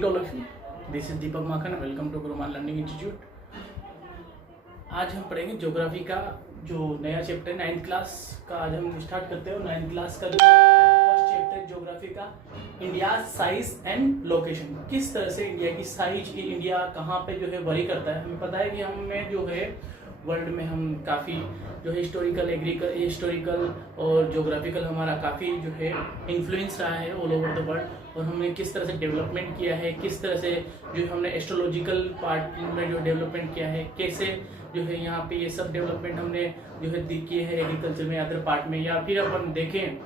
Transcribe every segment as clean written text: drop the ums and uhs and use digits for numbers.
Evening to all of you. This is Deepak Makhan. Welcome to Guruman learning institute. आज हम पढ़ेंगे geography का जो नया चैप्टर 9th क्लास का आज हम स्टार्ट करते हैं। 9th क्लास का जो फर्स्ट चैप्टर ज्योग्राफी का इंडिया साइज एंड लोकेशन। किस तरह से इंडिया की साइज, इंडिया कहाँ पे जो है वरी करता है। हमें पता है कि हमें जो है वर्ल्ड में हम काफ़ी जो है हिस्टोरिकल और ज्योग्राफिकल हमारा काफ़ी जो है इन्फ्लुएंस रहा है ऑल ओवर द वर्ल्ड। और हमने किस तरह से डेवलपमेंट किया है, किस तरह से जो हमने एस्ट्रोलॉजिकल पार्ट में जो डेवलपमेंट किया है, कैसे जो है यहाँ पे ये सब डेवलपमेंट हमने जो है किए हैं एग्रीकल्चर में, अदर पार्ट में, या फिर अपन देखें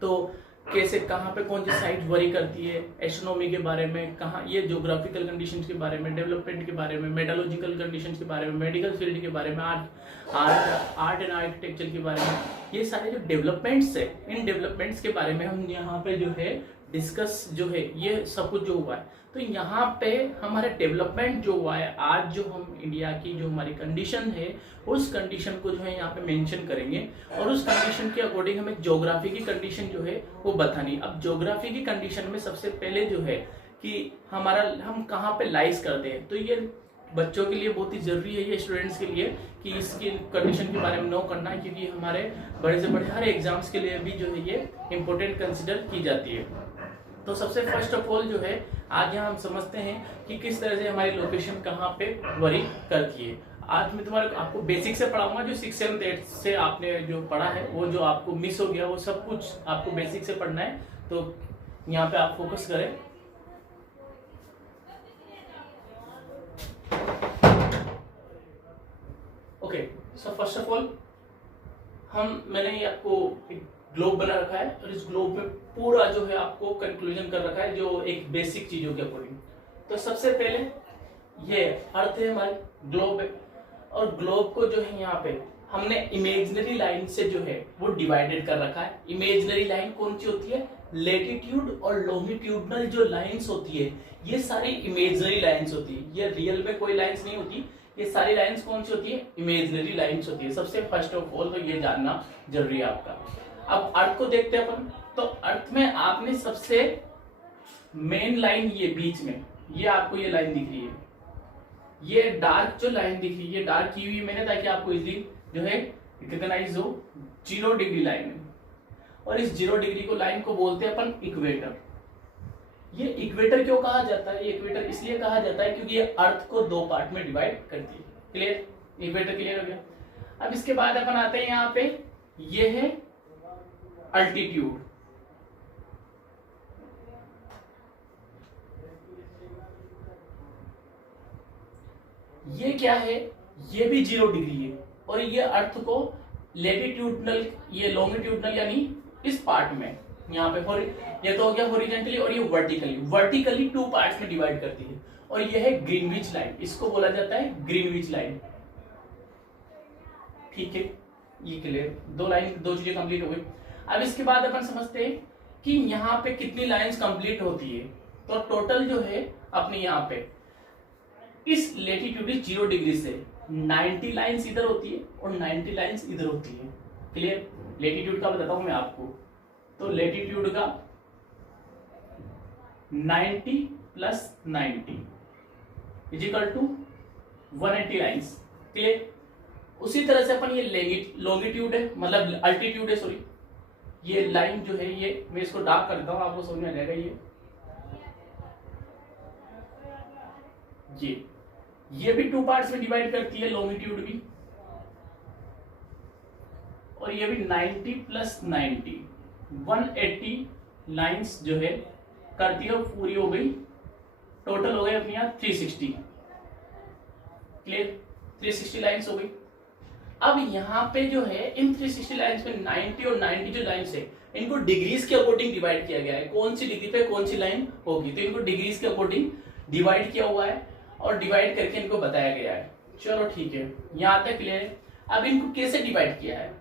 तो कैसे कहाँ पे कौन सी साइट वरी करती है, एस्ट्रोनॉमी के बारे में, कहाँ ये ज्योग्राफिकल कंडीशंस के बारे में, डेवलपमेंट के बारे में, मेटोलॉजिकल कंडीशंस के बारे में, मेडिकल फील्ड के बारे में, आर्ट एंड आर्किटेक्चर के बारे में, ये सारे जो डेवलपमेंट्स है, इन डेवलपमेंट्स के बारे में हम यहाँ पे जो है डिस्कस जो है ये सब कुछ जो हुआ है। तो यहाँ पे हमारे डेवलपमेंट जो हुआ है, आज जो हम इंडिया की जो हमारी कंडीशन है उस कंडीशन को जो है यहाँ पे मेंशन करेंगे और उस कंडीशन के अकॉर्डिंग हमें ज्योग्राफी की कंडीशन जो है वो बतानी। अब ज्योग्राफी की कंडीशन में सबसे पहले जो है कि हम कहाँ पे लाइज करते हैं, तो ये बच्चों के लिए बहुत ही जरूरी है, ये स्टूडेंट्स के लिए कि इसकी कंडीशन के बारे में नो करना है, क्योंकि हमारे बड़े से बड़े हर एग्जाम्स के लिए भी जो है ये इंपॉर्टेंट कंसिडर की जाती है। तो सबसे फर्स्ट ऑफ ऑल जो है आज यहाँ हम समझते हैं कि किस तरह से हमारी लोकेशन कहाँ पे वरी करती है। आज मैं आपको बेसिक से पढ़ाऊंगा, जो 6th 7th 8th से आपने जो पढ़ा है वो जो आपको मिस हो गया वो सब कुछ आपको बेसिक से पढ़ना है। तो यहाँ पे आप फोकस करें। Okay, so first of all मैंने आपको एक ग्लोब बना रखा है और इस ग्लोब में पूरा जो है आपको कंक्लूजन कर रखा है जो एक बेसिक चीजों के अकॉर्डिंग। तो सबसे पहले ये अर्थ है, हमारी ग्लोब है, और ग्लोब को जो है यहाँ पे हमने इमेजिनरी लाइन से जो है वो डिवाइडेड कर रखा है। इमेजिनरी लाइन कौन सी होती है? लेटिट्यूड और लॉन्गिट्यूडनल जो लाइंस होती है ये सारी इमेजिनरी लाइंस होती है, ये रियल में कोई लाइंस नहीं होती। ये सारी लाइंस कौन सी होती है? इमेजिनरी लाइंस होती है। सबसे फर्स्ट ऑफ ऑल तो ये जानना जरूरी है आपका। अब अर्थ को देखते हैं अपन। तो अर्थ में आपने सबसे मेन लाइन ये बीच में, ये आपको ये लाइन दिख रही है, ये डार्क जो लाइन दिख रही है, ये डार्क की हुई मैंने ताकि आपको इजीली जो है रिकॉग्नाइज हो, 0 डिग्री लाइन है। और इस 0 डिग्री को लाइन को बोलते हैं अपन इक्वेटर। ये इक्वेटर क्यों कहा जाता है? ये इक्वेटर इसलिए कहा जाता है क्योंकि ये अर्थ को 2 पार्ट में डिवाइड करती है। क्लियर? इक्वेटर क्लियर हो गया। अब इसके बाद अपन आते हैं यहाँ पे, ये है अल्टीट्यूड। ये क्या है? ये भी 0 डिग्री है और ये अर्थ को लेटिट्यूडनल, ये लॉन्गिट्यूडनल यानी इस पार्ट में यहाँ पे ये तो हो गया हॉरिजॉन्टली, और ये वर्टिकली 2 पार्ट्स में डिवाइड करती है। और ये है ग्रीनविच लाइन, इसको बोला जाता है ग्रीनविच लाइन। ठीक है, ये क्लियर, 2 चीजें कंप्लीट हो गई। अब इसके बाद अपन समझते हैं कि यहाँ पे कितनी लाइंस कंप्लीट होती है। तो टोटल जो है अपनी यहाँ पे इस लेटीट्यूड 0 डिग्री से 90 लाइंस इधर होती है और 90 लाइंस इधर होती है। क्लियर? लेटीट्यूड का बताता हूं मैं आपको। तो लेटीट्यूड का 90 + 90 = 180 लाइंस। क्लियर? उसी तरह से अपन ये लॉन्गिट्यूड है, मतलब अल्टीट्यूड है, सॉरी, ये लाइन जो है ये मैं इसको डार्क कर देता हूं, आपको समझ में आ जाएगा। ये भी 2 पार्ट्स में डिवाइड करती है, लॉन्गिट्यूड भी, और ये भी 90 + 90 180 लाइंस जो है करती है, पूरी हो गई। टोटल हो गए अपने यहाँ 360। क्लियर? 360 लाइंस हो गई। अब यहाँ पे जो है इन 360 लाइंस में 90 और 90 जो लाइंस है इनको डिग्रीज के अकॉर्डिंग डिवाइड किया गया है। कौन सी डिग्री पे कौन सी लाइन होगी, तो इनको डिग्रीज के अकॉर्डिंग डिवाइड किया हुआ है और डिवाइड करके इनको बताया गया है। चलो ठीक है, यहाँ तक क्लियर है। अब इनको कैसे डिवाइड किया है?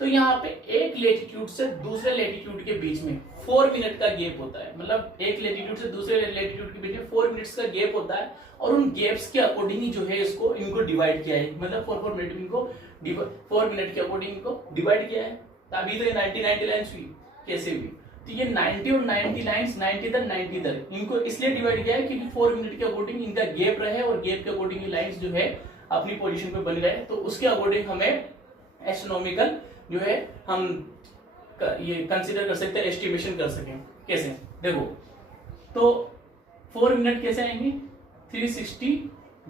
तो यहाँ पे एक लेटीट्यूड से दूसरे लेटीट्यूड के बीच में 4 मिनट का गैप होता है, मतलब एक लेटीट्यूड से दूसरे लेटीट्यूड के बीच में 4 मिनट्स का गैप होता है, और उन गैप्स के अकॉर्डिंग ही जो है इनको डिवाइड किया है, मतलब 4 मिनट इनको 4 मिनट के अकॉर्डिंग इनको डिवाइड किया है। तो अभी तो 90 लाइन्स हुई, कैसे हुई? तो ये 90 और 90 लाइंस 90 इधर 90 इधर, इनको इसलिए डिवाइड किया है क्योंकि 4 मिनट के अकॉर्डिंग इनका गैप रहे और गैप के अकॉर्डिंग लाइंस जो है अपनी पोजीशन पे बन रहे, तो उसके अकॉर्डिंग हमें एस्ट्रोनॉमिकल जो है हम ये कंसीडर कर सकते हैं, एस्टिमेशन कर सकें। कैसे देखो, तो 4 मिनट कैसे आएंगे, 360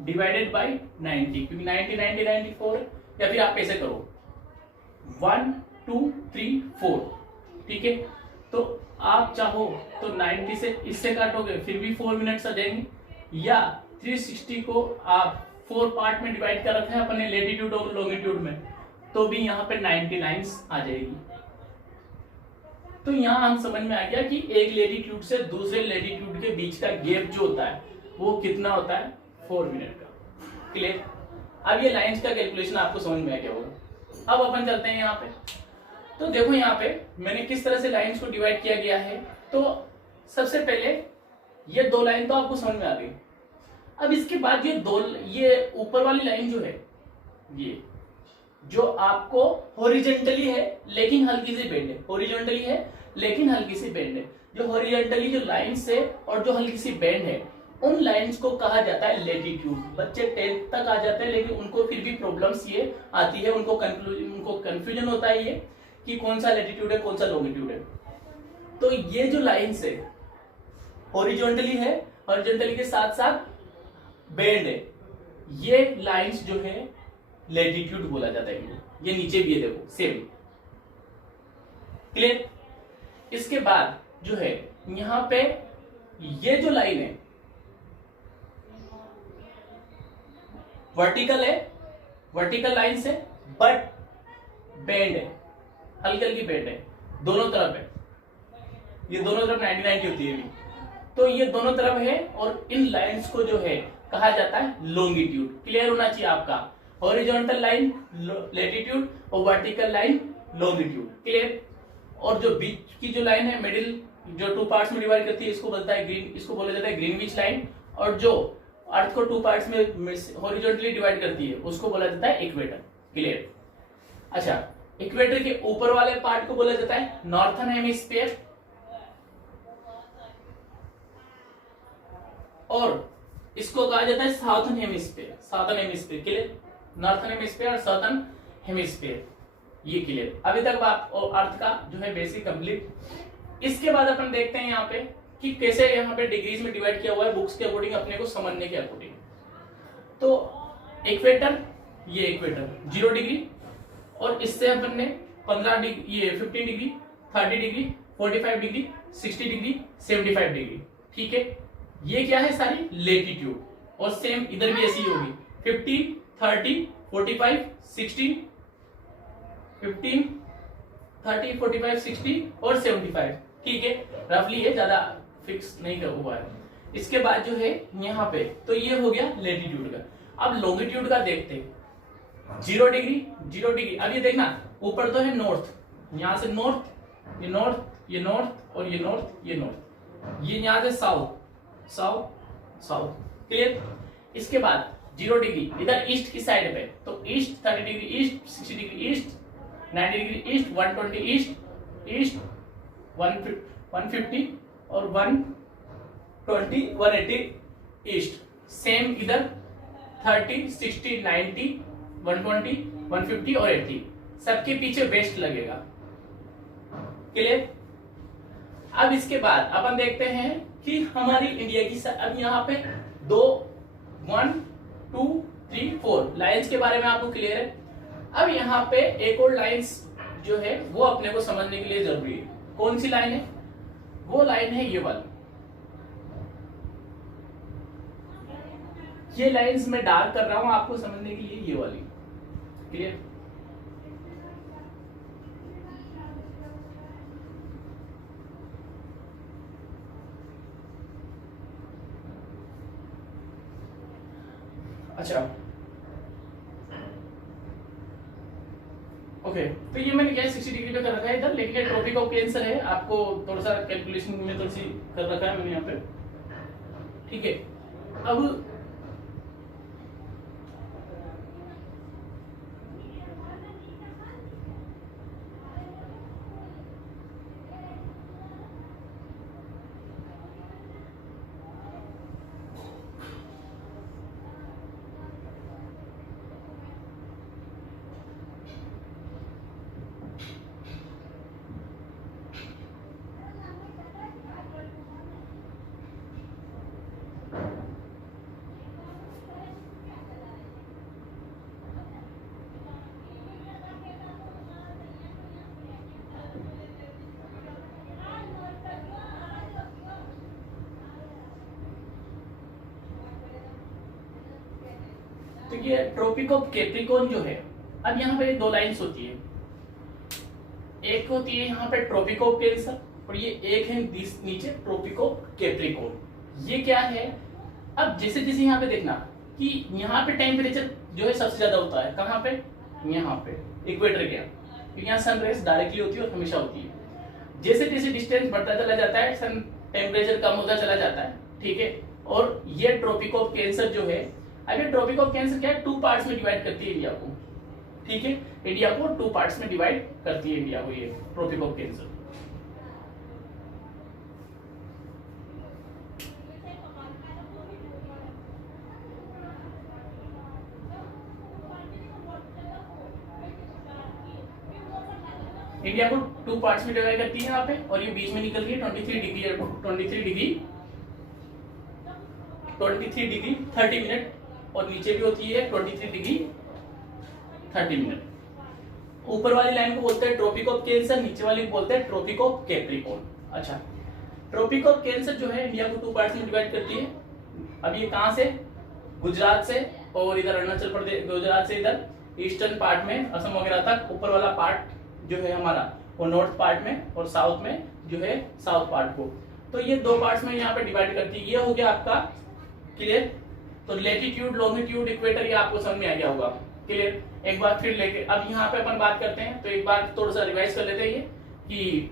डिवाइडेड बाई 90, क्योंकि 90 90 94, या फिर आप ऐसे करो 1 2 3 4, ठीक है। तो आप चाहो तो 90 से इससे काटोगे फिर भी 4 मिनट्स आ जाएंगे, या 360 को आप 4 पार्ट में डिवाइड कर रखा है अपने लेटीट्यूड और लॉन्गिट्यूड में, तो भी यहाँ पे 90 लाइन्स आ जाएगी। तो यहाँ हम समझ में आ गया कि एक लेटीट्यूड से दूसरे लेटीट्यूड के बीच का गैप जो होता है वो कितना होता है, 4 मिनट का। क्लियर? अब ये लाइंस का कैलकुलेशन आपको समझ में आ गया होगा। अब अपन चलते हैं यहाँ पे। तो देखो यहाँ पे मैंने किस तरह से लाइंस को डिवाइड किया गया है। तो सबसे पहले ये 2 लाइन तो आपको समझ में आ गई। अब इसके बाद ये ऊपर वाली लाइन जो है, ये जो आपको हॉरिजॉन्टली है लेकिन हल्की सी बेंड है, हॉरिजॉन्टली है लेकिन हल्की सी बेंड है। जो हॉरिजॉन्टली जो लाइंस है और जो हल्की सी बेंड है, उन लाइंस को कहा जाता है लेटीट्यूड। बच्चे 10th तक आ जाते हैं लेकिन उनको फिर भी प्रॉब्लम्स ये आती है, उनको कंफ्यूजन होता है ये कि कौन सा लेटीट्यूड है कौन सा लॉन्गिट्यूड है। तो ये जो लाइंस है हॉरिजॉन्टली है, हॉरिजॉन्टली के साथ साथ बेंड है, ये लाइंस जो है लेटीट्यूड बोला जाता है। ये नीचे भी है देखो सेम। क्लियर? इसके बाद जो है यहां पे ये जो लाइन है वर्टिकल है, वर्टिकल लाइन से बट बेंड है, हल्की हल्की बेंड है, दोनों तरफ है। ये दोनों तरफ 90-90 होती है भी, तो ये दोनों तरफ है और इन लाइंस को जो है कहा जाता है लॉन्गिट्यूड। क्लियर होना चाहिए आपका, हॉरिजॉन्टल लाइन लेटीट्यूड और वर्टिकल लाइन लॉन्गिट्यूड। क्लियर? और जो बीच की जो लाइन है मिडिल, जो 2 पार्ट्स में डिवाइड करती है, इसको बोलता है ग्रीन, इसको बोला जाता है ग्रीनविच लाइन। और जो अर्थ को 2 पार्ट्स में हॉरिजॉन्टली डिवाइड करती है उसको बोला जाता है इक्वेटर। क्लियर? अच्छा, इक्वेटर के ऊपर वाले पार्ट को बोला जाता है नॉर्थर्न हेमिस्फीयर, और इसको कहा जाता है southern hemisphere. Southern hemisphere, clear? Northern hemisphere और साउथर्न हेमिस्फीयर, ये क्लियर। अभी तक बात और अर्थ का जो है बेसिक कंप्लीट। इसके बाद अपन देखते हैं यहाँ पे कि कैसे यहाँ पे डिग्रीज में डिवाइड किया हुआ है बुक्स के अकॉर्डिंग, अपने को समझने के अकॉर्डिंग। तो इक्वेटर, ये इक्वेटर 0 डिग्री, और इससे अपन ने 15 डिग्री, ये 15 degree, 30 degree, 45 degree, 60 degree, 75 degree. ठीक है, ये क्या है सारी लेटीट्यूड, और सेम इधर भी ऐसी होगी 15, 30, 45, 60, 15, 30, 45, 60 और 75। ठीक है, रफली ये ज्यादा फिक्स नहीं कर हुआ है। इसके बाद जो है यहाँ पे, तो ये हो गया लेटीट्यूड का। अब लॉन्गिट्यूड का देखते हैं। 0 डिग्री, 0 डिग्री। अब ये देखना, ऊपर तो है नॉर्थ, यहां से नॉर्थ, ये नॉर्थ, ये नॉर्थ, और ये नॉर्थ, ये नॉर्थ, ये यहां से साउथ, साउथ, साउथ। क्लियर? इसके बाद 0 डिग्री इधर ईस्ट की साइड पे, तो east 30 degree east, 60 degree east, 90 degree east, 120 east, east 150 और 120, 180 ईस्ट। सेम इधर 30, 60, 90, 120, 150 और 80, सबके पीछे वेस्ट लगेगा। क्लियर? अब इसके बाद अपन देखते हैं कि हमारी इंडिया की, अब यहाँ पे 1 2 3 4 लाइंस के बारे में आपको क्लियर है। अब यहाँ पे एक और लाइंस जो है वो अपने को समझने के लिए जरूरी है। कौन सी लाइन है? वो लाइन है ये वाली। ये लाइंस मैं डार्क कर रहा हूं आपको समझने के लिए, ये वाली। क्लियर? अच्छा, ओके, तो ये मैंने क्या 60 डिग्री पे कर रखा है इधर, लेकिन ये ट्रॉपिक ऑफ कैंसर है, आपको थोड़ा सा कैलकुलेशन में थोड़ी सी कर रखा है मैंने यहाँ पे। ठीक है, अब तो ये ट्रॉपिक ऑफ कैप्रिकॉर्न जो है, अब यहाँ पे दो लाइंस होती है, एक होती है यहाँ पे ट्रॉपिक ऑफ कैंसर और ये एक है नीचे ट्रॉपिक ऑफ कैप्रिकॉर्न। ये क्या है, अब जैसे जैसे यहाँ पे देखना कि यहाँ पे टेम्परेचर जो है सबसे ज्यादा होता है, कहाँ पे, यहाँ पे इक्वेटर के, क्योंकि यहाँ सनराइज डायरेक्टली होती है और हमेशा होती है। जैसे जैसे डिस्टेंस बढ़ता चला जाता है सन टेम्परेचर कम होता चला जाता है, ठीक है। और ये ट्रॉपिक ऑफ कैंसर जो है, अब ये ट्रॉपिक ऑफ कैंसर क्या है, 2 पार्ट्स में डिवाइड करती है इंडिया को, ठीक है। इंडिया को 2 पार्ट्स में डिवाइड करती है इंडिया को ये ट्रॉपिक ऑफ कैंसर। इंडिया को 2 पार्ट्स में डिवाइड करती है यहाँ पे, और ये बीच में निकल रही है 23 डिग्री 30 मिनट, और नीचे भी होती है 23 डिग्री 30 मिनट। ऊपर वाली लाइन को बोलते हैं ट्रॉपिक ऑफ कैंसर, नीचे वाली को बोलते हैं ट्रॉपिक ऑफ कैप्रिकॉर्न। अच्छा, ट्रॉपिक ऑफ कैंसर जो है इंडिया को 2 पार्ट्स में डिवाइड करती है। अब ये कहां से, गुजरात से और इधर अरुणाचल प्रदेश, गुजरात से इधर ईस्टर्न पार्ट में असम वगैरह तक, ऊपर वाला पार्ट जो है हमारा वो नॉर्थ पार्ट में, और साउथ में जो है साउथ पार्ट को। तो ये 2 पार्ट्स में यहाँ पे डिवाइड करती है। ये हो गया आपका क्लियर। तो लेटीट्यूड, लॉन्गिट्यूड, इक्वेटर ये आपको समझ में आ गया होगा, क्लियर। एक बार फिर लेके अब यहाँ पे अपन बात करते हैं, तो एक बार थोड़ा सा रिवाइज कर लेते हैं ये कि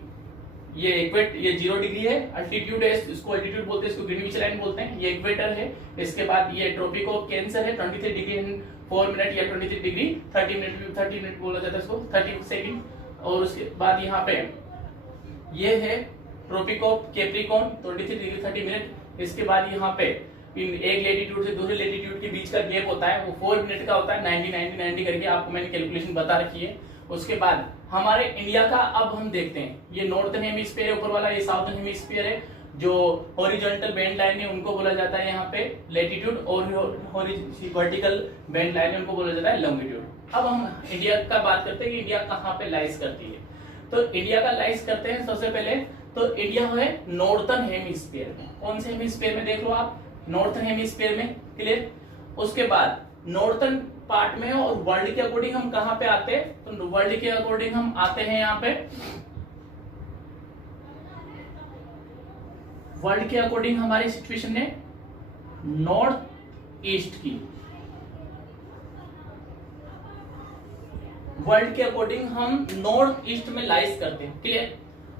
ये 0 डिग्री है, अल्टीट्यूड है, इसको अल्टीट्यूड बोलते हैं, इसको ग्रीनविच लाइन बोलते हैं, ये इक्वेटर है। इसके बाद ये ट्रॉपिक ऑफ कैंसर है 23 डिग्री 4 मिनट या 23 डिग्री 30 मिनट बोला जाता है इसको, 30 सेकंड। और उसके बाद यहाँ पे ये है tropic of Capricorn 23 degree 30 minute. इसके बाद यहाँ पे एक लेटीट्यूड से दूसरे लेटीट्यूड के बीच का गैप होता है, वो 4 मिनट का होता है, 90 करके आपको मैंने कैलकुलेशन बता रखी है। उसके बाद हमारे इंडिया का अब हम देखते हैं, ये नॉर्थन हेमिस्फीयर है ऊपर वाला, ये साउथर्न हेमिस्फीयर है। जो हॉरिजॉन्टल बैंड लाइन है उनको बोला जाता है यहाँ पे लैटिट्यूड, और वर्टिकल बैंड लाइन है उनको बोला जाता है लॉन्गिट्यूड। अब हम इंडिया का बात करते हैं कि इंडिया कहाँ पे लाइज करती है। तो इंडिया का लाइज करते हैं सबसे पहले, तो इंडिया है नॉर्थन हेमिस्फीयर में। कौन से हेमिस्फीयर में देख लो आप, नॉर्थन हेमिस्फीयर में, क्लियर। उसके बाद नॉर्थन पार्ट में, और वर्ल्ड के अकॉर्डिंग हम कहां पे आते हैं, तो वर्ल्ड के अकॉर्डिंग हम आते हैं यहाँ पे, वर्ल्ड के अकॉर्डिंग हमारी सिचुएशन है नॉर्थ ईस्ट की। वर्ल्ड के अकॉर्डिंग हम नॉर्थ ईस्ट में लाइज करते हैं, क्लियर।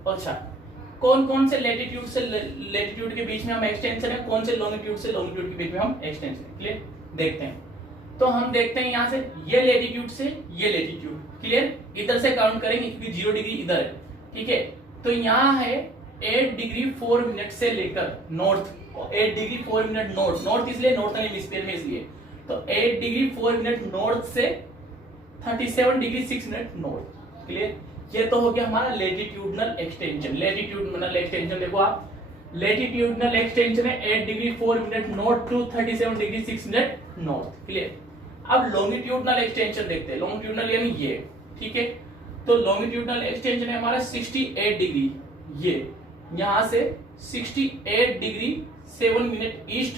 अच्छा, कौन कौन से लेटीट्यूड से लेटीट्यूड के बीच में हम एक्सटेंशन है, कौन से लॉन्गिट्यूड से लॉन्गिट्यूड के बीच में हम एक्सटेंशन है, क्लियर। देखते हैं, तो हम देखते हैं यहाँ से ये लेटीट्यूड से ये लेटीट्यूड, क्लियर। इधर से काउंट करेंगे क्योंकि 0 डिग्री इधर है, ठीक है। तो यहाँ है 8 डिग्री 4 मिनट से लेकर north, 8 degree 4 minute north, north इसलिए नॉर्थन हेमिस्फीयर में इसलिए, तो 8 डिग्री 4 मिनट नॉर्थ से 37 डिग्री 6 मिनट नॉर्थ, क्लियर। ये तो हो गया हमारा लेटीट्यूडनल एक्सटेंशन। लेटीट्यूडनल एक्सटेंशन देखो आप, लेटीट्यूडनल एक्सटेंशन है 8 degree 4 minute north to 37 degree 6 minute north, clear. अब लॉन्गिट्यूडनल एक्सटेंशन देखते हैं, लॉन्गिट्यूडनल यानी ये, ठीक है। तो लॉन्गिट्यूडनल एक्सटेंशन है हमारा 68 डिग्री, ये यहां से 68 degree 7 minute east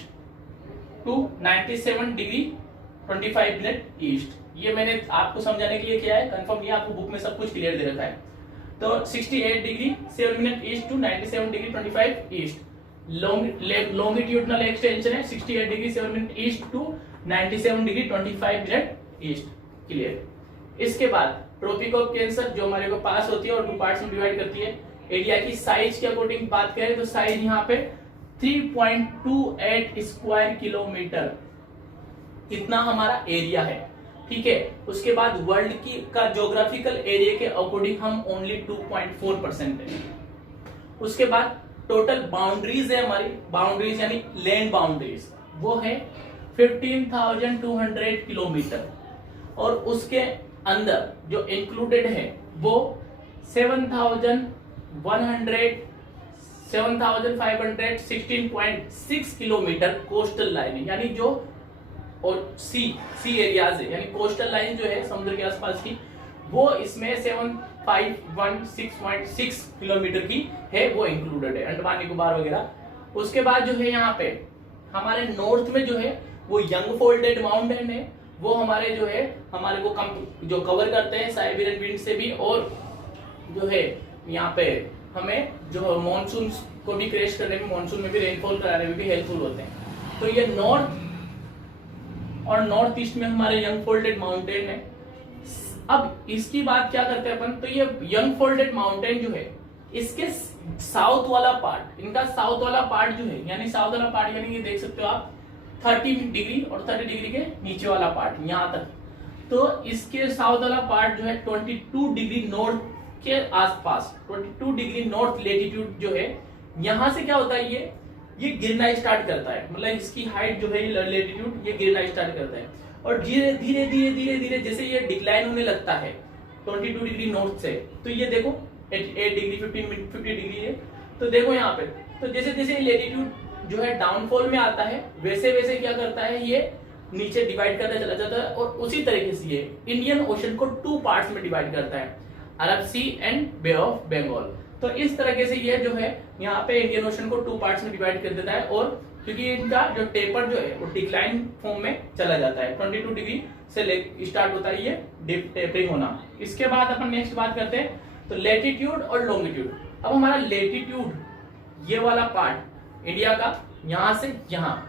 to 97 degree 25 minute east. ये मैंने आपको समझाने के लिए किया है, कंफर्म नहीं, आपको बुक में सब कुछ क्लियर दे रखा है। तो 68 degree 7 minute east to 97 degree 25 east longitudinal extension है 68 degree 7 minute east to 97 degree 25 minute east, clear. इसके बाद ट्रॉपिक ऑफ कैंसर जो हमारे को पास होती है और 2 पार्ट्स में डिवाइड करती है। एरिया की साइज के अकॉर्डिंग बात करें तो साइज यहाँ पे 3.28 स्क्वायर किलोमीटर इतना हमारा एरिया है, ठीक है। उसके बाद वर्ल्ड की का ज्योग्राफिकल एरिया के अकॉर्डिंग हम ओनली 2.4% है। उसके बाद टोटल बाउंड्रीज है हमारी, बाउंड्रीज यानी लैंड बाउंड्रीज, वो है 15,200 किलोमीटर, और उसके अंदर जो इंक्लूडेड है वो 7,516.6 किलोमीटर कोस्टल लाइन है, यानी जो और सी एरियाज है, यानी कोस्टल लाइन जो है समुद्र के आसपास की, वो इसमें 7,516.6 किलोमीटर की है, वो इंक्लूडेड है, अंडमान निकोबार वगैरह। उसके बाद जो है यहाँ पे हमारे नॉर्थ में जो है वो यंग फोल्डेड माउंटेन है, वो हमारे जो है हमारे को जो कवर करते हैं साइबेरियन विंड से भी, और जो है यहाँ पे हमें जो मॉनसून को भी क्रैश करने में, मॉनसून में भी रेनफॉल कराने में भी हेल्पफुल होते हैं। तो ये नॉर्थ और नॉर्थ ईस्ट में हमारे यंग फोल्डेड माउंटेन है। अब इसकी बात क्या करते हैं अपन, तो ये यंग फोल्डेड माउंटेन जो है इसके साउथ वाला पार्ट, इनका साउथ वाला पार्ट जो है, यानी साउथ वाला पार्ट यानी ये देख सकते हो आप 30 डिग्री और 30 डिग्री के नीचे वाला पार्ट यहाँ तक, तो इसके साउथ वाला पार्ट जो है 22 डिग्री नॉर्थ के आसपास, 22 डिग्री नॉर्थ लेटीट्यूड जो है, यहां से क्या होता है ये गिरना स्टार्ट करता है, मतलब इसकी हाइट जो है लेटीट्यूड ये गिरना स्टार्ट करता है, और धीरे धीरे धीरे धीरे धीरे जैसे ये डिक्लाइन होने लगता है 22 डिग्री नॉर्थ से, तो ये देखो 8 डिग्री 50 डिग्री है, तो देखो यहाँ पे, तो जैसे जैसे लेटीट्यूड जो है डाउनफॉल में आता है वैसे वैसे क्या करता है ये नीचे डिवाइड करता चला जाता है, और उसी तरीके से ये इंडियन ओशन को 2 पार्ट्स में डिवाइड करता है, अरब सी एंड बे ऑफ बंगाल। तो इस तरीके से ये जो है यहाँ पे इंडियन ओशन को 2 पार्ट्स में डिवाइड कर देता है, और क्योंकि इनका जो टेपर जो है वो डिक्लाइन फॉर्म में चला जाता है, 22 डिग्री से स्टार्ट होता है ये टेपरिंग होना। इसके बाद अपन नेक्स्ट बात करते हैं तो लेटीट्यूड और लॉन्गिट्यूड। अब हमारा लेटीट्यूड ये वाला पार्ट इंडिया का यहां से यहाँ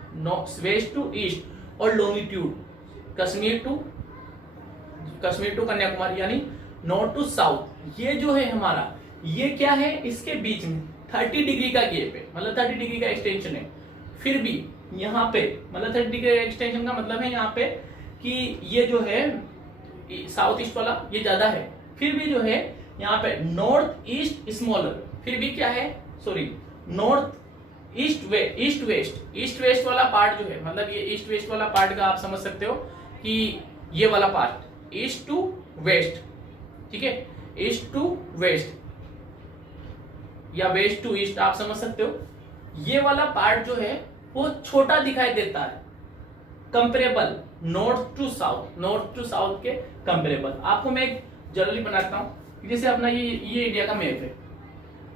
वेस्ट टू ईस्ट, और लॉन्गिट्यूड कश्मीर टू कन्याकुमारी यानी नॉर्थ टू साउथ, ये जो है हमारा ये क्या है, इसके बीच में 30 डिग्री का गैप है, मतलब 30 डिग्री का एक्सटेंशन है। फिर भी यहाँ पे मतलब 30 डिग्री एक्सटेंशन का मतलब है यहाँ पे कि ये जो है साउथ ईस्ट वाला ये ज्यादा है, फिर भी जो है यहाँ पे नॉर्थ ईस्ट स्मॉलर, फिर भी क्या है सॉरी नॉर्थ ईस्ट वेस्ट वाला पार्ट जो है, मतलब ये ईस्ट वेस्ट वाला पार्ट का आप समझ सकते हो कि ये वाला पार्ट ईस्ट टू वेस्ट, ठीक है, ईस्ट टू वेस्ट या वेस्ट टू ईस्ट आप समझ सकते हो, ये वाला पार्ट जो है वो छोटा दिखाई देता है कंपेरेबल नॉर्थ टू साउथ के कंपेरेबल। आपको मैं एक जनरली बनाता हूं, जैसे अपना ये इंडिया का मैप है,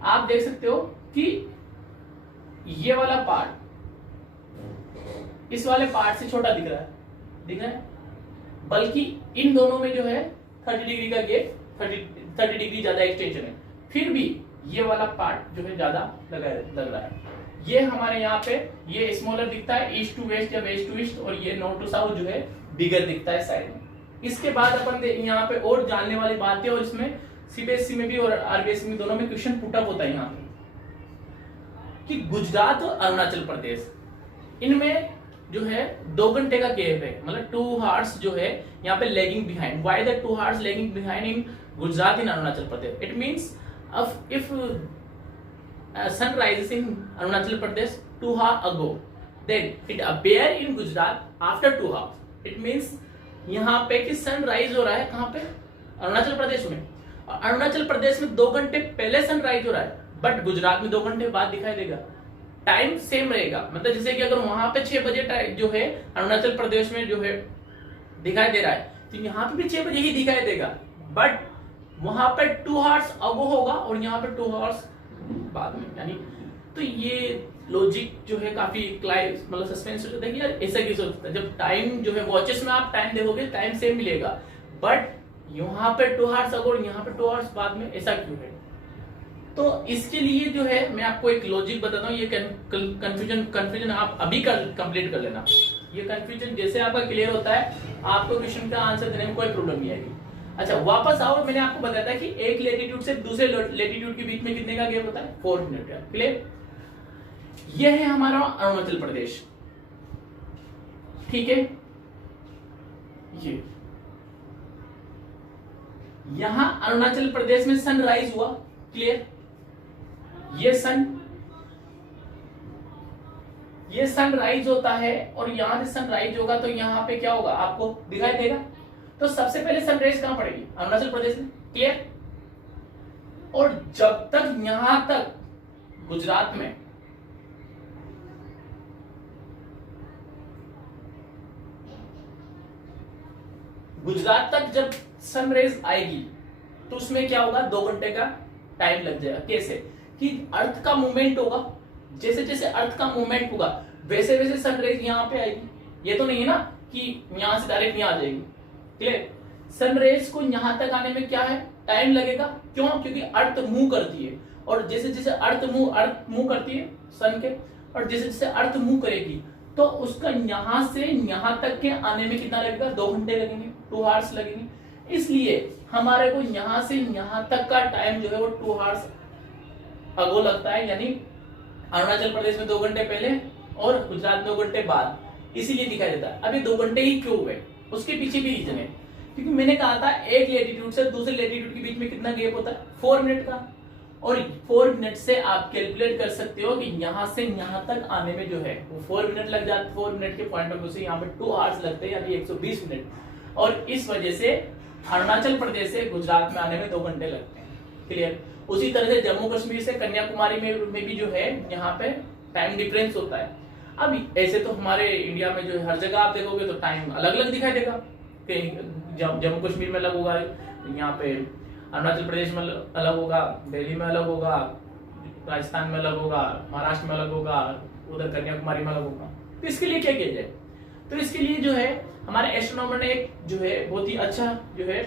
आप देख सकते हो कि ये वाला पार्ट इस वाले पार्ट से छोटा दिख रहा है, बल्कि इन दोनों में जो है 30 डिग्री का गैप, 30 डिग्री ज्यादा एक्सटेंशन है, फिर भी ये वाला पार्ट जो है ज्यादा लग रहा है। ये हमारे यहाँ पे ये स्मॉलर दिखता है ईस्ट टू वेस्ट या वेस्ट टू ईस्ट, और ये नॉर्थ टू साउथ जो है बिगर दिखता है साइड में। इसके बाद अपन यहाँ पे और जानने वाली बात है, और इसमें सीबीएसई में भी और आरबीएसई में दोनों में क्वेश्चन पुटअप होता है यहाँ पे कि गुजरात और अरुणाचल प्रदेश इनमें जो है 2 घंटे का गैप है, मतलब 2 hours जो है यहाँ पे lagging behind. Why the 2 hours lagging behind in Gujarat in Arunachal Pradesh? It means if sun rises in Arunachal Pradesh 2 hours ago, then it appear in Gujarat after 2 hours. It means यहाँ पे कि सन राइज हो रहा है कहाँ पे, अरुणाचल प्रदेश में, और अरुणाचल प्रदेश में 2 घंटे पहले सन राइज हो रहा है, बट गुजरात में 2 घंटे बाद दिखाई देगा। टाइम सेम रहेगा, मतलब जैसे कि अगर वहां पे 6 बजे जो है अरुणाचल प्रदेश में जो है दिखाई दे रहा है, तो यहाँ पे भी 6 बजे ही दिखाई देगा, बट वहां पे 2 hours अगो होगा और यहाँ पे 2 hours बाद में, यानी तो ये लॉजिक जो है काफी मतलब सस्पेंस हो जाता है कि यार ऐसा कैसे हो सकता है, जब टाइम जो है वॉचेस में आप टाइम देखोगे टाइम सेम मिलेगा, बट यहाँ पे 2 hours अगो और यहाँ पे 2 hours बाद में, ऐसा क्यों है? तो इसके लिए जो है मैं आपको एक लॉजिक बताता हूँ, ये कंफ्यूजन आप अभी कंप्लीट कर लेना। ये कंफ्यूजन जैसे आपका क्लियर होता है आपको क्वेश्चन का आंसर देने में कोई प्रॉब्लम नहीं आएगी। अच्छा वापस आओ, मैंने आपको बताया था कि एक लेटीट्यूड से दूसरे लेटीट्यूड के बीच में कितने का गैप होता है, 4 मिनट का। क्लियर? यह है हमारा अरुणाचल प्रदेश, ठीक है, ये यहां अरुणाचल प्रदेश में सनराइज हुआ, क्लियर, ये सनराइज होता है और यहां से सनराइज होगा तो यहां पे क्या होगा आपको दिखाई देगा। तो सबसे पहले सनराइज कहां पड़ेगी, अरुणाचल प्रदेश में, क्लियर। और जब तक यहां तक गुजरात में जब सनराइज आएगी तो उसमें क्या होगा, 2 घंटे का टाइम लग जाएगा। कैसे? कि अर्थ का मूवमेंट होगा, जैसे जैसे अर्थ का मूवमेंट होगा वैसे वैसे सनराइज यहाँ पे आएगी। ये तो नहीं है ना कि यहाँ से डायरेक्ट यहाँ आ जाएगी। क्लियर? सन रेज को यहाँ तक आने में क्या है, टाइम लगेगा। क्यों? क्योंकि अर्थ मूव करती है, और जैसे जैसे अर्थ मूव करती है सन के, और जैसे जैसे अर्थ मूव करेगी तो उसका यहाँ से यहाँ तक के आने में कितना लगेगा, 2 घंटे लगेंगे, 2 आवर्स लगेंगे। इसलिए हमारे को यहाँ से यहाँ तक का टाइम जो है वो 2 आवर्स अगो लगता है, यानी अरुणाचल प्रदेश में 2 घंटे पहले और गुजरात में 2 घंटे बाद, इसीलिए दिखाई देता है। अब ये 2 घंटे ही क्यों हुए, उसके पीछे भी रीजन है, क्योंकि मैंने कहा था एक लेटीट्यूड से दूसरे लेटीट्यूड के बीच में कितना गैप होता है, 4 मिनट का, और 4 मिनट से आप कैलकुलेट कर सकते हो कि यहाँ से यहाँ तक आने में जो है वो 4 मिनट लग जाते, 4 मिनट के पॉइंट ऑफ व्यू से यहाँ पे 2 आवर्स लगते हैं, यानी 120 मिनट, और इस वजह से अरुणाचल प्रदेश से गुजरात में आने में 2 घंटे लगते हैं। क्लियर? उसी तरह से जम्मू कश्मीर से कन्याकुमारी में भी जो है यहाँ पे टाइम डिफरेंस होता है। अब ऐसे तो हमारे इंडिया में जो हर जगह आप देखोगे तो टाइम अलग अलग दिखाई देगा, कहीं जम्मू कश्मीर में अलग होगा, यहाँ पे अरुणाचल प्रदेश में अलग होगा, दिल्ली में अलग होगा, राजस्थान में अलग होगा, महाराष्ट्र में अलग होगा, उधर कन्याकुमारी में अलग होगा। तो इसके लिए क्या किया जाए? तो इसके लिए जो है हमारे एस्ट्रोनॉमर ने एक जो है बहुत ही अच्छा जो है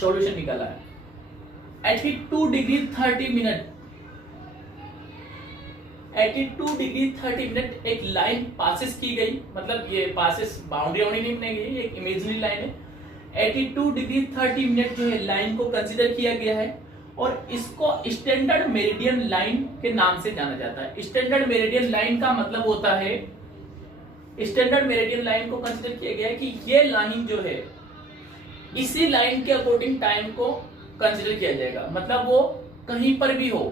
सॉल्यूशन निकाला है। 82 डिग्री 30 मिनट 82 डिग्री 30 मिनट एक लाइन पासेस की गई, मतलब ये पासेस बाउंड्री नहीं बनाई गई, एक इमेजिनरी लाइन है। 82 डिग्री 30 मिनट जो है लाइन को कंसीडर किया गया है, और इसको स्टैंडर्ड मेरिडियन लाइन के नाम से जाना जाता है। स्टैंडर्ड मेरिडियन लाइन का मतलब होता है, स्टैंडर्ड मेरिडियन लाइन को कंसीडर किया गया है कि ये लाइन जो है इसी लाइन के अकॉर्डिंग टाइम को कंसीडर किया जाएगा, मतलब वो कहीं पर भी हो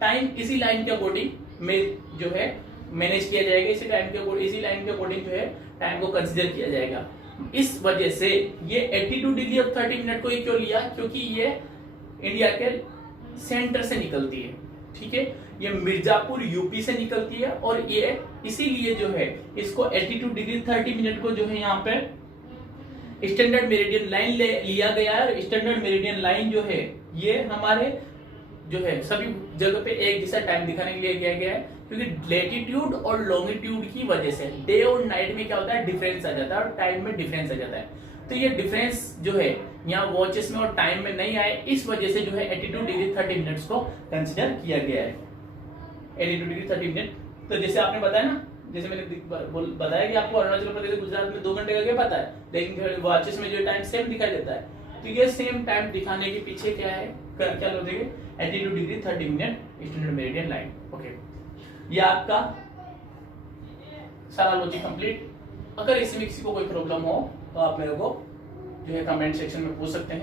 टाइम इसी लाइन के अकॉर्डिंग में जो है मैनेज किया जाएगा, इसी लाइन के अकॉर्डिंग जो है टाइम को कंसीडर किया जाएगा। इस वजह से ये 82 डिग्री ऑफ 30 मिनट को क्यों लिया, क्योंकि ये इंडिया के सेंटर से निकलती है। ठीक है, ये मिर्जापुर यूपी से निकलती है, और ये इसीलिए जो है इसको 82 डिग्री 30 मिनट को जो है यहाँ पे स्टैंडर्ड मेरिडियन लाइन लिया गया है। और स्टैंडर्ड मेरिडियन लाइन जो है ये हमारे जो है सभी जगह पे एक जैसा टाइम दिखाने के लिए किया गया है, क्योंकि लेटीट्यूड और लॉन्गिट्यूड की वजह से डे और नाइट में क्या होता है, डिफरेंस आ जाता है, और टाइम में डिफरेंस आ जाता है। तो ये डिफरेंस जो है यहाँ वॉचेस में और टाइम में नहीं आए, इस वजह से जो है 82 डिग्री 30 मिनट्स को कंसिडर किया गया है। 82 डिग्री 30 मिनट, तो जैसे आपने बताया ना, जैसे मैंने बताया कि आपको अरुणाचल प्रदेश गुजरात में 2 घंटे का क्या पता है, लेकिन वॉचेस में जो टाइम सेम दिखाई देता है। तो ये सेम टाइम दिखाने के पीछे क्या है, क्या लॉजिक है, 82 degree 30 minute standard meridian line. Okay, ये आपका सारा लॉजिक कंप्लीट। अगर इसमें किसी को कोई प्रॉब्लम हो तो आप मेरे को जो है कमेंट सेक्शन में पूछ सकते हैं।